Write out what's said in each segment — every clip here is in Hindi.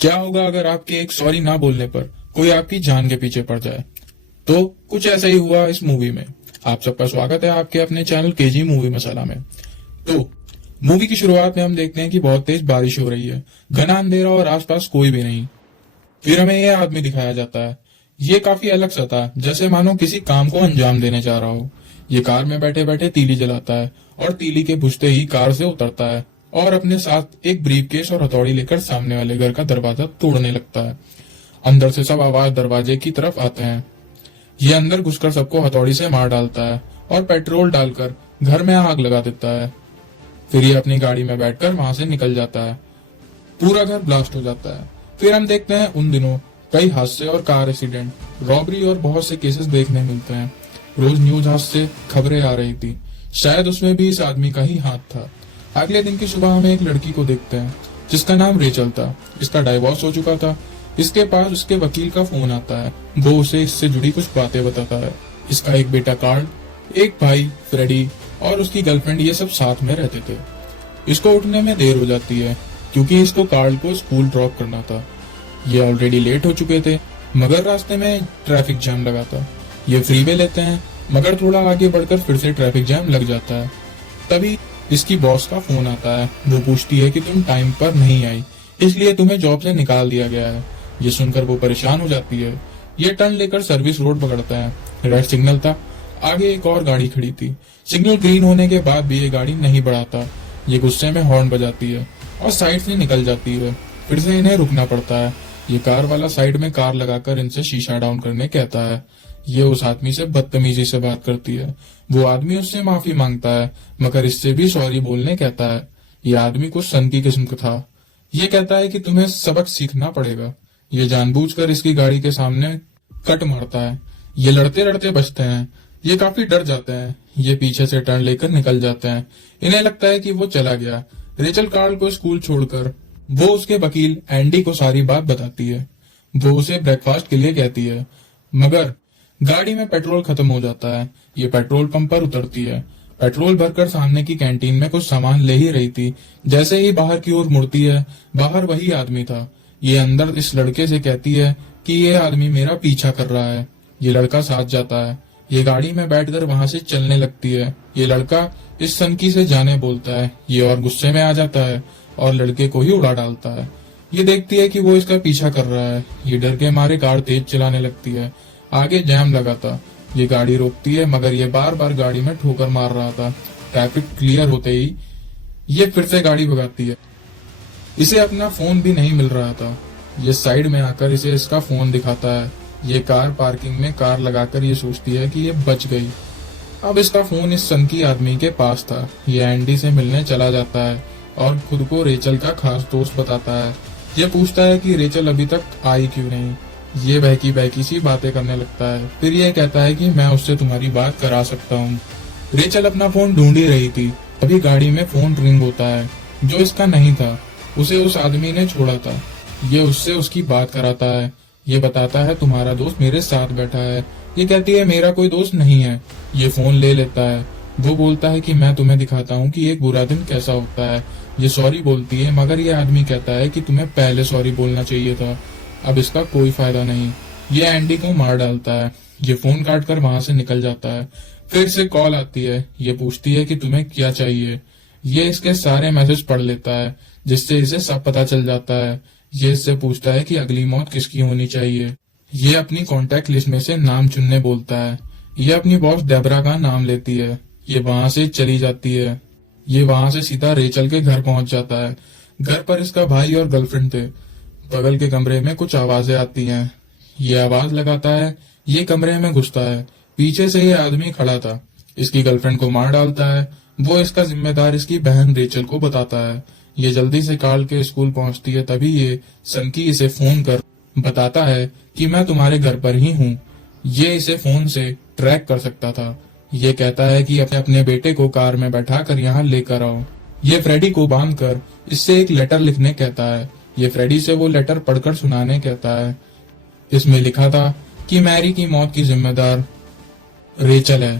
क्या होगा अगर आपके एक सॉरी ना बोलने पर कोई आपकी जान के पीछे पड़ जाए? तो कुछ ऐसा ही हुआ इस मूवी में। आप सबका स्वागत है आपके अपने चैनल केजी मूवी मसाला में। तो मूवी की शुरुआत में हम देखते हैं कि बहुत तेज बारिश हो रही है, घना अंधेरा और आसपास कोई भी नहीं। फिर हमें यह आदमी दिखाया जाता है। ये काफी अलग सा था, जैसे मानो किसी काम को अंजाम देने जा रहा हो। ये कार में बैठे बैठे तीली जलाता है और तीली के बुझते ही कार से उतरता है और अपने साथ एक ब्रीफकेस और हथौड़ी लेकर सामने वाले घर का दरवाजा तोड़ने लगता है। अंदर से सब आवाज दरवाजे की तरफ आते हैं। ये अंदर घुसकर सबको हथौड़ी से मार डालता है और पेट्रोल डालकर घर में आग लगा देता है। फिर ये अपनी गाड़ी में बैठकर वहां से निकल जाता है। पूरा घर ब्लास्ट हो जाता है। फिर हम देखते हैं उन दिनों कई हादसे और कार एक्सीडेंट, रॉबरी और बहुत से केसेस देखने मिलते हैं। रोज न्यूज हादसे खबरें आ रही थी। शायद उसमें भी इस आदमी का ही हाथ था। अगले दिन की सुबह हमें एक लड़की को देखते हैं जिसका नाम रेचल था। इसका डाइवोर्स हो चुका था। इसके पास उसके वकील का फोन आता है। वो उसे इससे जुड़ी कुछ बातें बताता है। इसका एक बेटा कार्ल, एक भाई फ्रेडी और उसकी गर्लफ्रेंड, ये सब साथ में रहते थे। इसको उठने में देर हो जाती है क्योंकि इसको कार्ल को स्कूल ड्रॉप करना था। ये ऑलरेडी लेट हो चुके थे, मगर रास्ते में ट्रैफिक जाम लगा था। ये फ्रीवे लेते हैं, मगर थोड़ा आगे बढ़कर फिर से ट्रैफिक जाम लग जाता है। तभी इसकी बॉस का फोन आता है। वो पूछती है कि तुम टाइम पर नहीं आई, इसलिए तुम्हें जॉब से निकाल दिया गया है। ये सुनकर वो परेशान हो जाती है। ये टर्न लेकर सर्विस रोड पकड़ता है। रेड सिग्नल था, आगे एक और गाड़ी खड़ी थी। सिग्नल ग्रीन होने के बाद भी ये गाड़ी नहीं बढ़ाता। ये गुस्से में हॉर्न बजाती है और साइड से निकल जाती है। फिर से इन्हें रुकना पड़ता है। ये कार वाला साइड में कार लगाकर इनसे शीशा डाउन करने कहता है। ये उस आदमी से बदतमीजी से बात करती है। वो आदमी उससे माफी मांगता है, मगर इससे भी सॉरी बोलने कहता है। ये आदमी कुछ सन की किस्म का था। ये कहता है कि तुम्हें सबक सीखना पड़ेगा। ये जानबूझकर इसकी गाड़ी के सामने कट मारता है। ये लड़ते लड़ते बचते हैं। ये काफी डर जाते हैं। ये पीछे से टर्न लेकर निकल जाते हैं। इन्हें लगता है कि वो चला गया। रेचल कार्ल को स्कूल छोड़कर वो उसके वकील एंडी को सारी बात बताती है। वो उसे ब्रेकफास्ट के लिए कहती है, मगर गाड़ी में पेट्रोल खत्म हो जाता है। ये पेट्रोल पंप पर उतरती है। पेट्रोल भरकर सामने की कैंटीन में कुछ सामान ले ही रही थी। जैसे ही बाहर की ओर मुड़ती है, बाहर वही आदमी था। ये अंदर इस लड़के से कहती है कि ये आदमी मेरा पीछा कर रहा है। ये लड़का साथ जाता है। ये गाड़ी में बैठकर वहां से चलने लगती है। ये लड़का इस सनकी से जाने बोलता है। ये और गुस्से में आ जाता है और लड़के को ही उड़ा डालता है। ये देखती है कि वो इसका पीछा कर रहा है। ये डर के मारे कार तेज चलाने लगती है। आगे जैम लगा था। ये गाड़ी रोकती है, मगर ये बार बार गाड़ी में ठोकर मार रहा था। ट्रैफिक क्लियर होते ही ये फिर से गाड़ी भगाती है। इसे अपना फोन भी नहीं मिल रहा था। ये साइड में आकर इसे इसका फोन दिखाता है। ये कार पार्किंग में कार लगाकर ये सोचती है कि ये बच गई। अब इसका फोन इस सनकी आदमी के पास था। ये एंडी से मिलने चला जाता है और खुद को रेचल का खास दोस्त बताता है। ये पूछता है कि रेचल अभी तक आई क्यों नहीं। ये बहकी बहकी सी बातें करने लगता है। फिर ये कहता है कि मैं उससे तुम्हारी बात करा सकता हूँ। रेचल अपना फोन ढूंढ ही रही थी, तभी गाड़ी में फोन रिंग होता है, जो इसका नहीं था। उसे उस आदमी ने छोड़ा था। ये उससे उसकी बात कराता है। ये बताता है तुम्हारा दोस्त मेरे साथ बैठा है। ये कहती है मेरा कोई दोस्त नहीं है। ये फोन ले लेता है। वो बोलता है कि मैं तुम्हें दिखाता हूँ कि एक बुरा दिन कैसा होता है। ये सॉरी बोलती है, मगर ये आदमी कहता है कि तुम्हें पहले सॉरी बोलना चाहिए था। अब इसका कोई फायदा नहीं। ये एंडी को मार डालता है। ये फोन काट कर वहां से निकल जाता है। फिर से कॉल आती है। ये पूछती है कि तुम्हें क्या चाहिए। ये इसके सारे मैसेज पढ़ लेता है, जिससे इसे सब पता चल जाता है। ये इससे पूछता है कि अगली मौत किसकी होनी चाहिए। ये अपनी कॉन्टेक्ट लिस्ट में से नाम चुनने बोलता है। ये अपनी बॉस डेबरा का नाम लेती है। ये वहां से चली जाती है। ये वहां से सीधा रेचल के घर पहुंच जाता है। घर पर इसका भाई और गर्लफ्रेंड थे। बगल के कमरे में कुछ आवाजें आती हैं। ये आवाज लगाता है। ये कमरे में घुसता है। पीछे से ये आदमी खड़ा था। इसकी गर्लफ्रेंड को मार डालता है। वो इसका जिम्मेदार इसकी बहन रेचल को बताता है। ये जल्दी से कार्ल के स्कूल पहुंचती है। तभी ये सनकी इसे फोन कर बताता है कि मैं तुम्हारे घर पर ही हूँ। ये इसे फोन से ट्रैक कर सकता था। ये कहता है कि अपने बेटे को कार में बैठाकर यहाँ लेकर आओ। ये फ्रेडी को बांधकर इससे एक लेटर लिखने कहता है। ये फ्रेडी से वो लेटर पढ़कर सुनाने कहता है। इसमें लिखा था कि मैरी की मौत की जिम्मेदार रेचल है।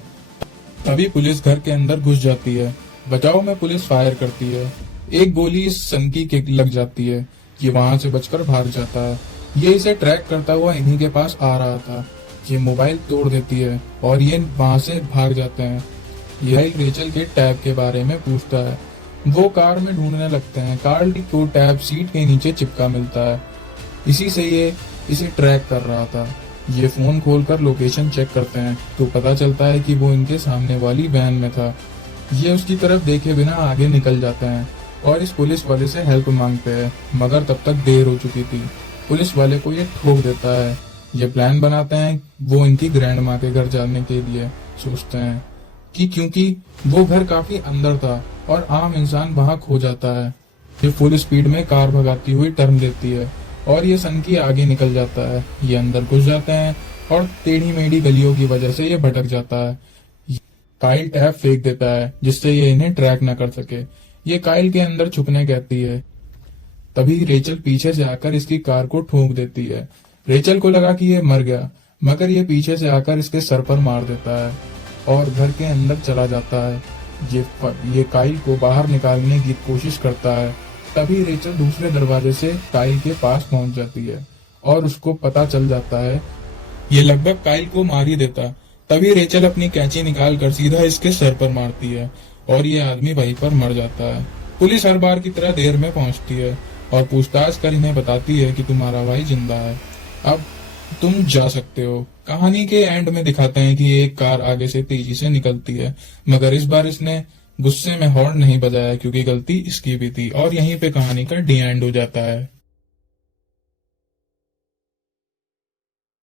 तभी पुलिस घर के अंदर घुस जाती है। बचाव में पुलिस फायर करती है। एक गोली इस सनकी के लग जाती है। ये वहां से बचकर भाग जाता है। ये इसे ट्रैक करता हुआ इन्हीं के पास आ रहा था। ये मोबाइल तोड़ देती है और ये वहां से भाग जाते हैं। यह रेचल के टैब के बारे में पूछता है। वो कार में ढूंढने लगते हैं। कार्ल को टैब सीट के नीचे चिपका मिलता है। इसी से ये इसे ट्रैक कर रहा था। ये फोन खोलकर लोकेशन चेक करते हैं तो पता चलता है कि वो इनके सामने वाली वैन में था। ये उसकी तरफ देखे बिना आगे निकल जाते हैं और इस पुलिस वाले से हेल्प मांगते हैं, मगर तब तक देर हो चुकी थी। पुलिस वाले को ये ठोक देता है। ये प्लान बनाते हैं वो इनकी ग्रैंड माँ के घर जाने के लिए सोचते हैं कि क्योंकि वो घर काफी अंदर था और आम इंसान वहां खो जाता है। ये फुल स्पीड में कार भगाती हुई टर्न लेती है और ये सन की आगे निकल जाता है। ये अंदर घुस जाते हैं और टेढ़ी मेढ़ी गलियों की वजह से ये भटक जाता है। काइल टैब फेंक देता है जिससे ये इन्हें ट्रैक न कर सके। ये काइल के अंदर छुपने कहती है। तभी रेचल पीछे से आकर इसकी कार को ठोक देती है। रेचल को लगा कि ये मर गया, मगर ये पीछे से आकर इसके सर पर मार देता है और घर के अंदर चला जाता है। ये काइल को बाहर निकालने की कोशिश करता है। तभी रेचल दूसरे दरवाजे से काइल के पास पहुंच जाती है और उसको पता चल जाता है ये लगभग काइल को मार ही देता। तभी रेचल अपनी कैंची निकाल कर सीधा इसके सर पर मारती है और ये आदमी वहीं पर मर जाता है। पुलिस हर बार की तरह देर में पहुंचती है और पूछताछ कर इन्हें बताती है कि तुम्हारा भाई जिंदा है, अब तुम जा सकते हो। कहानी के एंड में दिखाते हैं कि एक कार आगे से तेजी से निकलती है, मगर इस बार इसने गुस्से में हॉर्न नहीं बजाया क्योंकि गलती इसकी भी थी। और यहीं पे कहानी का डी एंड हो जाता है।